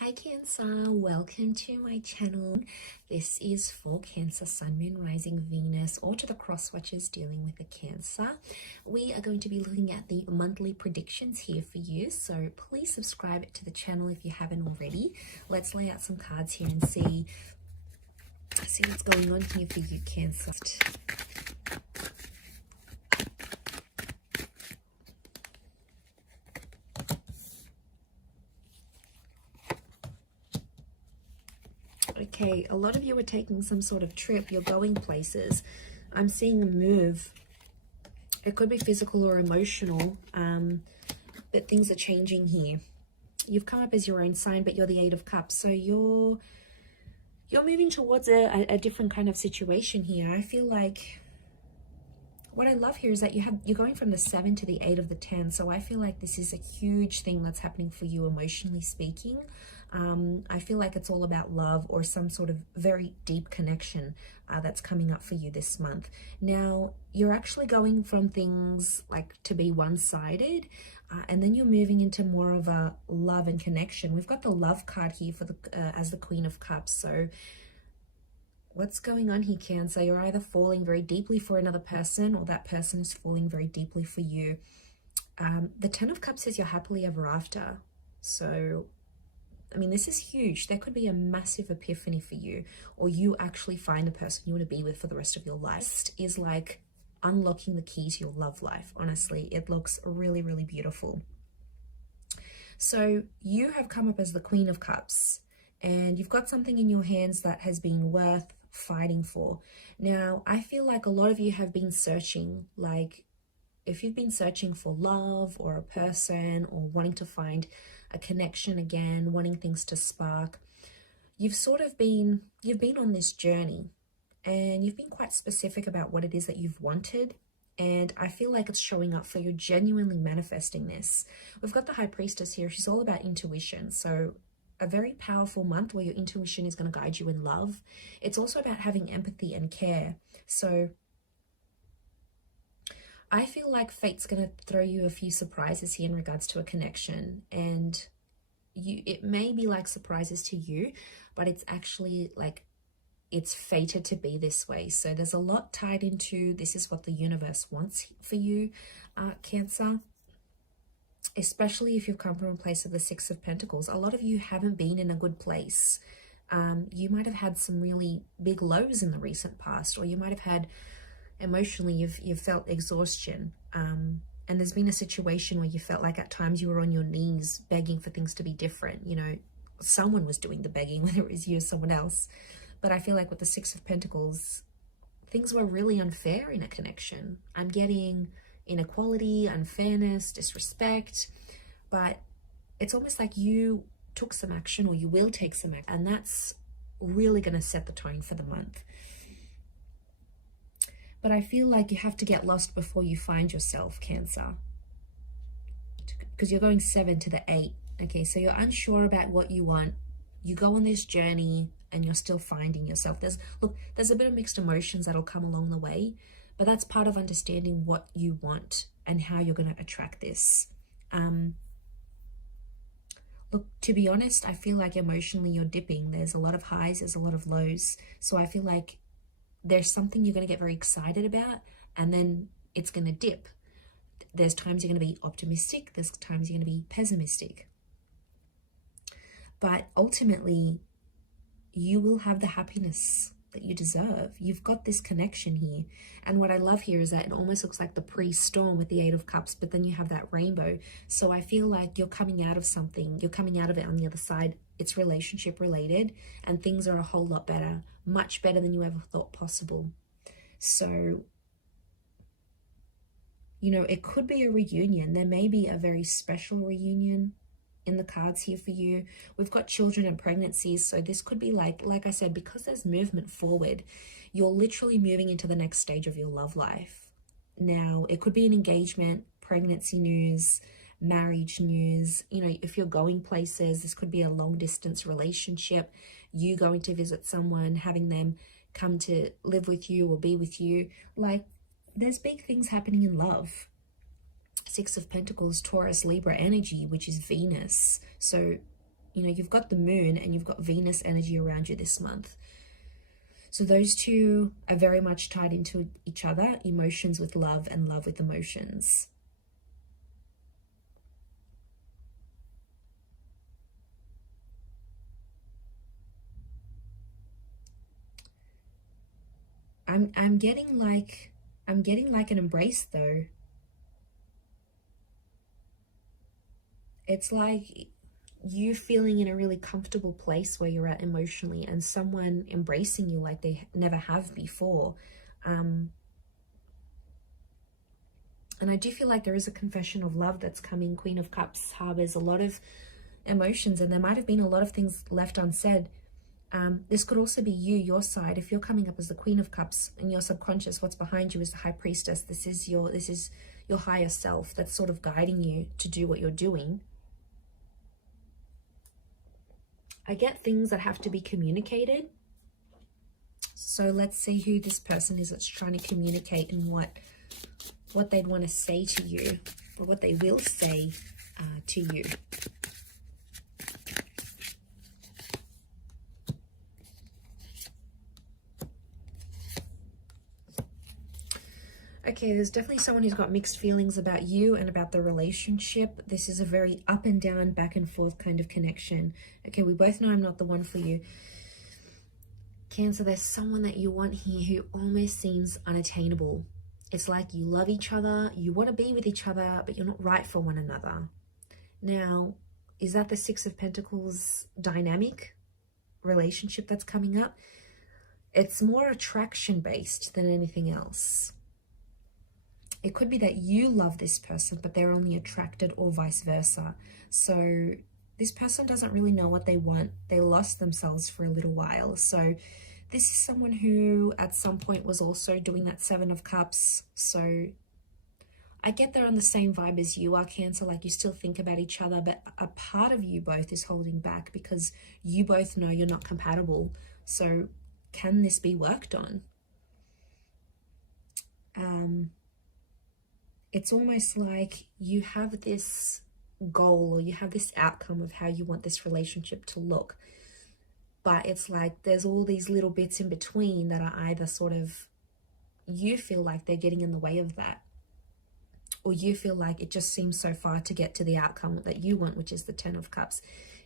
Hi Cancer, welcome to my channel. This is for Cancer, Sun, Moon, Rising, Venus, or to the cross watchers dealing with a Cancer. We are going to be looking at the monthly predictions here for you, so please subscribe to the channel if you haven't already. Let's lay out some cards here and see what's going on here for you, Cancer. Okay, a lot of you are taking some sort of trip. You're going places. I'm seeing a move. It could be physical or emotional, but things are changing here. You've come up as your own sign, but you're the Eight of Cups. So you're moving towards a different kind of situation here. I feel like what I love here is that you're going from the 7 to the 8 of the 10. So I feel like this is a huge thing that's happening for you emotionally speaking. I feel like it's all about love or some sort of very deep connection that's coming up for you this month. Now, you're actually going from things like to be one-sided, and then you're moving into more of a love and connection. We've got the love card here for the as the Queen of Cups. So what's going on here, Cancer? You're either falling very deeply for another person or that person is falling very deeply for you. The 10 of Cups is your happily ever after. So I mean, this is huge. There could be a massive epiphany for you, or you actually find the person you want to be with for the rest of your life. This is like unlocking the key to your love life. Honestly, it looks really, really beautiful. So you have come up as the Queen of Cups, and you've got something in your hands that has been worth fighting for. Now, I feel like a lot of you have been searching, like if you've been searching for love or a person or wanting to find a connection again, wanting things to spark, you've been on this journey and you've been quite specific about what it is that you've wanted. And I feel like it's showing up for you, genuinely manifesting this. We've got the High Priestess here. She's all about intuition. So a very powerful month where your intuition is going to guide you in love. It's also about having empathy and care. So I feel like fate's going to throw you a few surprises here in regards to a connection, and it may be like surprises to you, but it's actually like it's fated to be this way. So there's a lot tied into this is what the universe wants for you, Cancer, especially if you've come from a place of the Six of Pentacles. A lot of you haven't been in a good place. You might have had some really big lows in the recent past, or you might have had emotionally you've felt exhaustion, and there's been a situation where you felt like at times you were on your knees begging for things to be different. You know, someone was doing the begging, whether it was you or someone else. But I feel like with the Six of Pentacles, things were really unfair in a connection. I'm getting inequality, unfairness, disrespect, but it's almost like you took some action, or you will take some action, and that's really going to set the tone for the month. But I feel like you have to get lost before you find yourself, Cancer, because you're going 7 to the 8. Okay, so you're unsure about what you want. You go on this journey and you're still finding yourself. There's a bit of mixed emotions that'll come along the way, but that's part of understanding what you want and how you're going to attract this. Look, to be honest, I feel like emotionally you're dipping. There's a lot of highs, there's a lot of lows. So I feel like there's something you're going to get very excited about, and then it's going to dip. There's times you're going to be optimistic, there's times you're going to be pessimistic. But ultimately, you will have the happiness that you deserve. You've got this connection here. And what I love here is that it almost looks like the pre-storm with the Eight of Cups, but then you have that rainbow. So I feel like you're coming out of something, you're coming out of it on the other side. It's relationship related, and things are a whole lot better, much better than you ever thought possible. So, you know, it could be a reunion. There may be a very special reunion in the cards here for you. We've got children and pregnancies. So this could be like I said, because there's movement forward, you're literally moving into the next stage of your love life. Now, it could be an engagement, pregnancy news, marriage news. You know, if you're going places, this could be a long distance relationship, you going to visit someone, having them come to live with you or be with you. Like, there's big things happening in love. Six of Pentacles, Taurus, Libra energy, which is Venus. So you know, you've got the moon and you've got Venus energy around you this month. So those two are very much tied into each other, emotions with love and love with emotions. I'm getting like an embrace though. It's like you feeling in a really comfortable place where you're at emotionally, and someone embracing you like they never have before. And I do feel like there is a confession of love that's coming. Queen of Cups harbors a lot of emotions, and there might have been a lot of things left unsaid. This could also be you, your side. If you're coming up as the Queen of Cups and your subconscious, what's behind you is the High Priestess. This is your higher self that's sort of guiding you to do what you're doing. I get things that have to be communicated. So let's see who this person is that's trying to communicate and what they'd want to say to you, or what they will say to you. Okay, there's definitely someone who's got mixed feelings about you and about the relationship. This is a very up and down, back and forth kind of connection. Okay, we both know I'm not the one for you. Cancer, there's someone that you want here who almost seems unattainable. It's like you love each other, you want to be with each other, but you're not right for one another. Now, is that the Six of Pentacles dynamic relationship that's coming up? It's more attraction-based than anything else. It could be that you love this person, but they're only attracted, or vice versa. So this person doesn't really know what they want. They lost themselves for a little while. So this is someone who at some point was also doing that Seven of Cups. So I get they're on the same vibe as you are, Cancer. Like, you still think about each other, but a part of you both is holding back because you both know you're not compatible. So can this be worked on? It's almost like you have this goal, or you have this outcome of how you want this relationship to look. But it's like there's all these little bits in between that are either sort of, you feel like they're getting in the way of that, or you feel like it just seems so far to get to the outcome that you want, which is the Ten of Cups.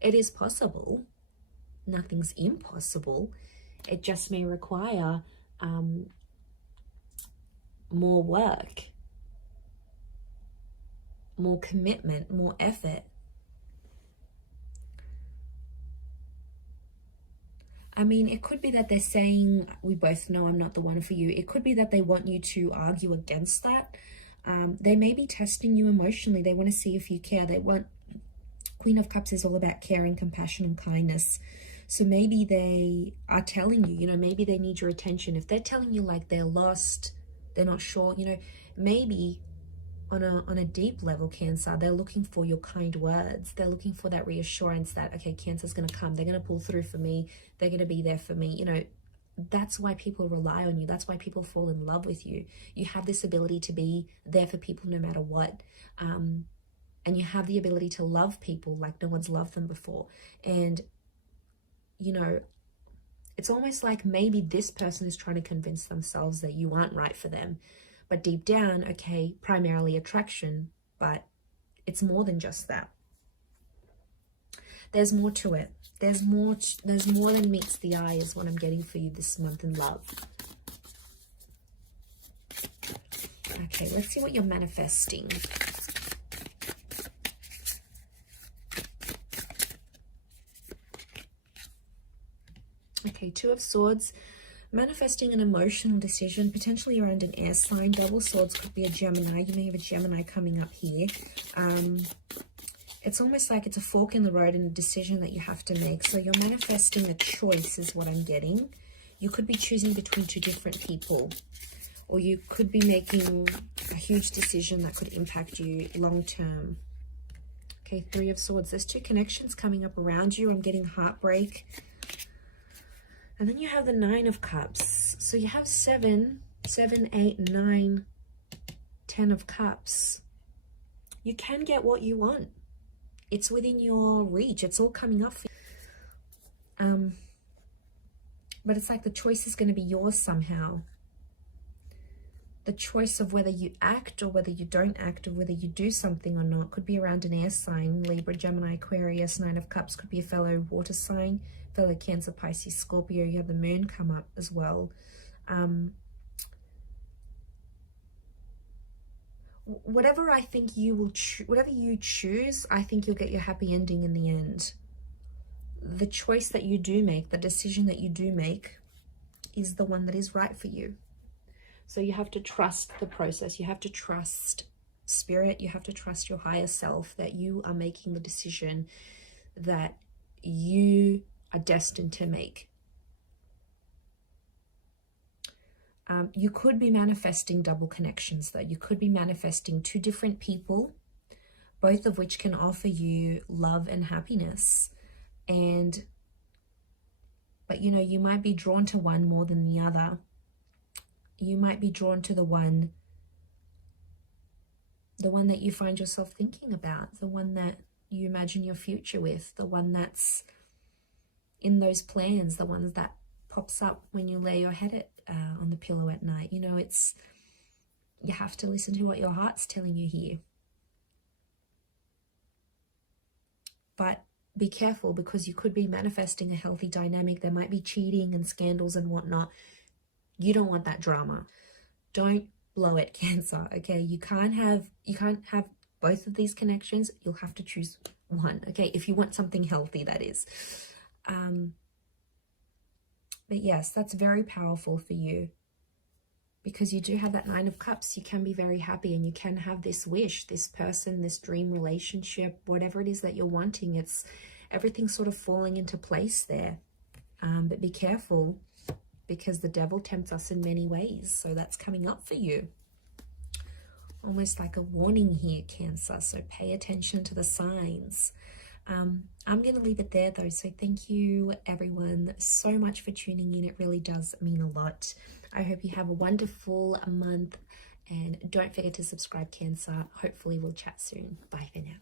It is possible. Nothing's impossible. It just may require more work, more commitment, more effort. I mean, it could be that they're saying, we both know I'm not the one for you. It could be that they want you to argue against that. They may be testing you emotionally. They want to see if you care. Queen of Cups is all about caring, compassion, and kindness. So maybe they are telling you, maybe they need your attention. If they're telling you like they're lost, they're not sure, maybe on a deep level, Cancer, they're looking for your kind words. They're looking for that reassurance that, okay, Cancer's going to come. They're going to pull through for me. They're going to be there for me. That's why people rely on you. That's why people fall in love with you. You have this ability to be there for people no matter what. And you have the ability to love people like no one's loved them before. And, it's almost like maybe this person is trying to convince themselves that you aren't right for them. But deep down, okay, primarily attraction, but it's more than just that. There's more to it. There's more than meets the eye is what I'm getting for you this month in love. Okay, let's see what you're manifesting. Okay, Two of Swords. Manifesting an emotional decision, potentially around an air sign. Double Swords could be a Gemini. You may have a Gemini coming up here. It's almost like it's a fork in the road and a decision that you have to make. So you're manifesting a choice is what I'm getting. You could be choosing between two different people, or you could be making a huge decision that could impact you long term. Okay, Three of Swords. There's two connections coming up around you. I'm getting heartbreak. And then you have the Nine of Cups. So you have 7, 8, 9, 10 of Cups. You can get what you want. it's within your reach. It's all coming up for you. But it's like the choice is going to be yours somehow. The choice of whether you act or whether you don't act, or whether you do something or not, could be around an air sign, Libra, Gemini, Aquarius. Nine of Cups could be a fellow water sign, fellow Cancer, Pisces, Scorpio. You have the moon come up as well. Whatever I think you will whatever you choose, I think you'll get your happy ending in the end. The choice that you do make, the decision that you do make, is the one that is right for you. So you have to trust the process. You have to trust spirit. You have to trust your higher self that you are making the decision that you are destined to make. You could be manifesting double connections, though. You could be manifesting two different people, both of which can offer you love and happiness. But you know, you might be drawn to one more than the other. You might be drawn to the one that you find yourself thinking about, the one that you imagine your future with, the one that's in those plans, the ones that pops up when you lay your head on the pillow at night. You know, you have to listen to what your heart's telling you here. But be careful, because you could be manifesting a healthy dynamic. There might be cheating and scandals and whatnot. You don't want that drama. Don't blow it, Cancer. Okay, you can't have both of these connections. You'll have to choose one. Okay, if you want something healthy, that is. But yes, that's very powerful for you, because you do have that Nine of Cups. You can be very happy, and you can have this wish, this person, this dream relationship, whatever it is that you're wanting. It's everything sort of falling into place there. But be careful, because the devil tempts us in many ways. So that's coming up for you. Almost like a warning here, Cancer. So pay attention to the signs. I'm going to leave it there, though. So thank you, everyone, so much for tuning in. It really does mean a lot. I hope you have a wonderful month. And don't forget to subscribe, Cancer. Hopefully we'll chat soon. Bye for now.